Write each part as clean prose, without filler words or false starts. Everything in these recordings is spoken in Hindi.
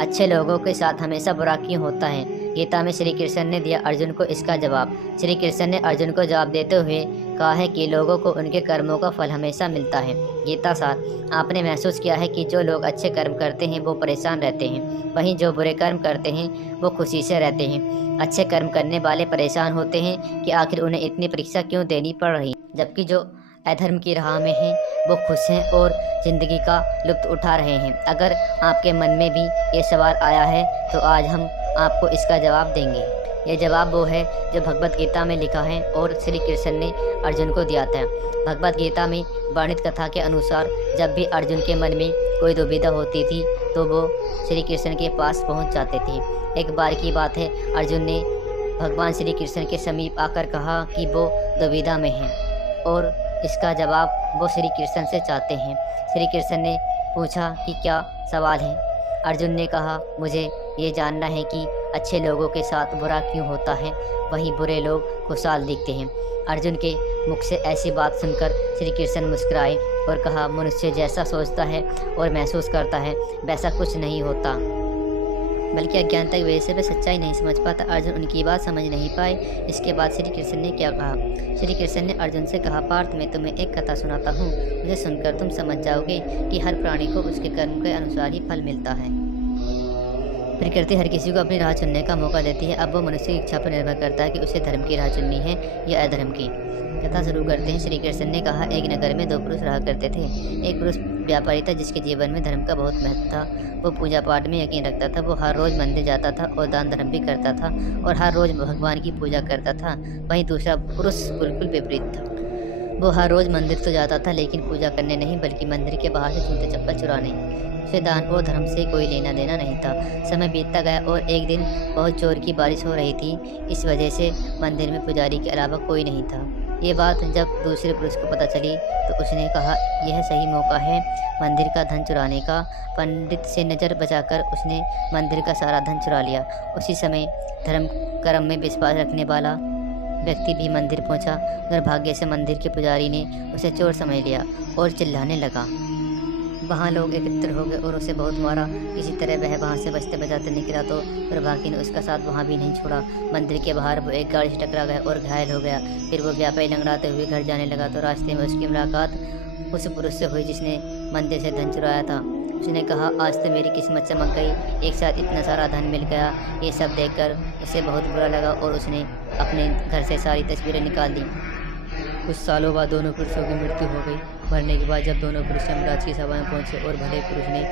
अच्छे लोगों के साथ हमेशा बुरा क्यों होता है? गीता में श्री कृष्ण ने दिया अर्जुन को इसका जवाब। श्री कृष्ण ने अर्जुन को जवाब देते हुए कहा है कि लोगों को उनके कर्मों का फल हमेशा मिलता है। गीता साथ आपने महसूस किया है कि जो लोग अच्छे कर्म करते हैं वो परेशान रहते हैं, वहीं जो बुरे कर्म करते हैं वो खुशी से रहते हैं। अच्छे कर्म करने वाले परेशान होते हैं कि आखिर उन्हें इतनी परीक्षा क्यों देनी पड़ रही, जबकि जो अधर्म की राह में हैं वो खुश हैं और ज़िंदगी का लुत्फ़ उठा रहे हैं। अगर आपके मन में भी ये सवाल आया है तो आज हम आपको इसका जवाब देंगे। ये जवाब वो है जो भगवत गीता में लिखा है और श्री कृष्ण ने अर्जुन को दिया था। भगवत गीता में वर्णित कथा के अनुसार जब भी अर्जुन के मन में कोई दुविधा होती थी तो वो श्री कृष्ण के पास पहुंच जाते थे। एक बार की बात है, अर्जुन ने भगवान श्री कृष्ण के समीप आकर कहा कि वो दुविधा में हैं और इसका जवाब वो श्री कृष्ण से चाहते हैं। श्री कृष्ण ने पूछा कि क्या सवाल है? अर्जुन ने कहा, मुझे ये जानना है कि अच्छे लोगों के साथ बुरा क्यों होता है, वहीं बुरे लोग खुशहाल दिखते हैं। अर्जुन के मुख से ऐसी बात सुनकर श्री कृष्ण मुस्कुराए और कहा, मनुष्य जैसा सोचता है और महसूस करता है वैसा कुछ नहीं होता, बल्कि अज्ञानता की वजह से वे सच्चाई नहीं समझ पाता। अर्जुन उनकी बात समझ नहीं पाए। इसके बाद श्री कृष्ण ने क्या कहा? श्री कृष्ण ने अर्जुन से कहा, पार्थ मैं तुम्हें एक कथा सुनाता हूँ, उसे सुनकर तुम समझ जाओगे कि हर प्राणी को उसके कर्म के अनुसार ही फल मिलता है। प्रकृति हर किसी को अपनी राह चुनने का मौका देती है। अब वो मनुष्य की इच्छा पर निर्भर करता है कि उसे धर्म की राह चुननी है या अधर्म की। कथा शुरू करते हैं। श्री कृष्ण ने कहा, एक नगर में दो पुरुष रहा करते थे। एक पुरुष व्यापारी था जिसके जीवन में धर्म का बहुत महत्व था। वो पूजा पाठ में यकीन रखता था। वो हर रोज़ मंदिर जाता था और दान धर्म भी करता था और हर रोज़ भगवान की पूजा करता था। वहीं दूसरा पुरुष बिल्कुल विपरीत था। वो हर रोज़ मंदिर तो जाता था लेकिन पूजा करने नहीं, बल्कि मंदिर के बाहर से जूते चप्पल चुराने। उसे दान और धर्म से कोई लेना देना नहीं था। समय बीतता गया और एक दिन बहुत जोर की बारिश हो रही थी। इस वजह से मंदिर में पुजारी के अलावा कोई नहीं था। ये बात जब दूसरे पुरुष को पता चली तो उसने कहा, यह सही मौका है मंदिर का धन चुराने का। पंडित से नज़र बचाकर उसने मंदिर का सारा धन चुरा लिया। उसी समय धर्म कर्म में विश्वास रखने वाला व्यक्ति भी मंदिर पहुंचा। दुर्भाग्य से मंदिर के पुजारी ने उसे चोर समझ लिया और चिल्लाने लगा। वहाँ लोग एकत्र हो गए और उसे बहुत मारा। किसी तरह वह वहाँ से बचते बचाते निकला तो दुर्भाग्य ने उसका साथ वहाँ भी नहीं छोड़ा। मंदिर के बाहर वो एक गाड़ी से टकरा गया और घायल हो गया। फिर वो व्यापारी लंगड़ाते हुए घर जाने लगा तो रास्ते में उसकी मुलाकात उस पुरुष से हुई जिसने मंदिर से धन चुराया था। उसने कहा, आज तो मेरी किस्मत चमक गई, एक साथ इतना सारा धन मिल गया। ये सब देखकर उसे बहुत बुरा लगा और उसने अपने घर से सारी तस्वीरें निकाल दी। कुछ सालों बाद दोनों पुरुषों की मृत्यु हो गई। मरने के बाद जब दोनों पुरुष यमराज की सभा में पहुंचे और भले पुरुष ने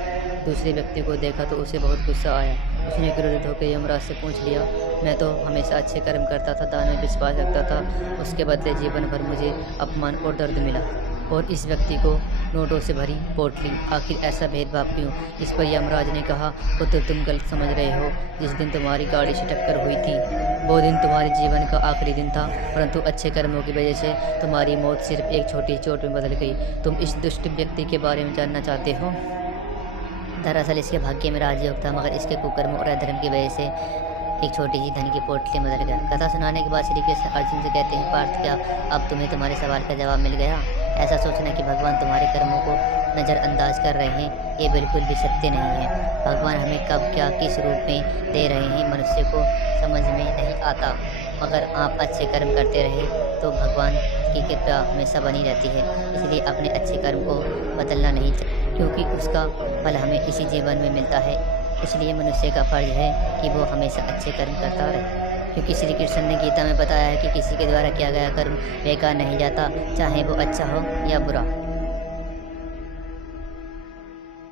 दूसरे व्यक्ति को देखा तो उसे बहुत गुस्सा आया। उसने क्रोधित होकर यमराज से पूछ लिया, मैं तो हमेशा अच्छे कर्म करता था, दान में विश्वास रखता था, उसके बदले जीवन भर मुझे अपमान और दर्द मिला, और इस व्यक्ति को नोटों से भरी पोटली, आखिर ऐसा भेदभाव क्यों? इस पर यमराज ने कहा, पुत्र तुम गलत समझ रहे हो। जिस दिन तुम्हारी गाड़ी से टक्कर हुई थी वो दिन तुम्हारे जीवन का आखिरी दिन था, परंतु अच्छे कर्मों की वजह से तुम्हारी मौत सिर्फ एक छोटी चोट में बदल गई। तुम इस दुष्ट व्यक्ति के बारे में जानना चाहते हो? दरअसल इसके भाग्य में राजयोग था, मगर इसके कुकर्म और अधर्म की वजह से एक छोटी सी धन की पोटली बदल गया। कथा सुनाने के बाद श्री कृष्ण अर्जुन से कहते हैं, पार्थ क्या अब तुम्हें तुम्हारे सवाल का जवाब मिल गया? ऐसा सोचना कि भगवान तुम्हारे कर्मों को नज़रअंदाज कर रहे हैं, ये बिल्कुल भी सत्य नहीं है। भगवान हमें कब क्या किस रूप में दे रहे हैं मनुष्य को समझ में नहीं आता, मगर आप अच्छे कर्म करते रहे तो भगवान की कृपा हमेशा बनी रहती है। इसलिए अपने अच्छे कर्म को बदलना नहीं चाहिए, क्योंकि उसका फल हमें इसी जीवन में मिलता है। इसलिए मनुष्य का फर्ज है कि वो हमेशा अच्छे कर्म करता रहे, क्योंकि श्री कृष्ण ने गीता में बताया है कि किसी के द्वारा किया गया कर्म बेकार नहीं जाता, चाहे वो अच्छा हो या बुरा।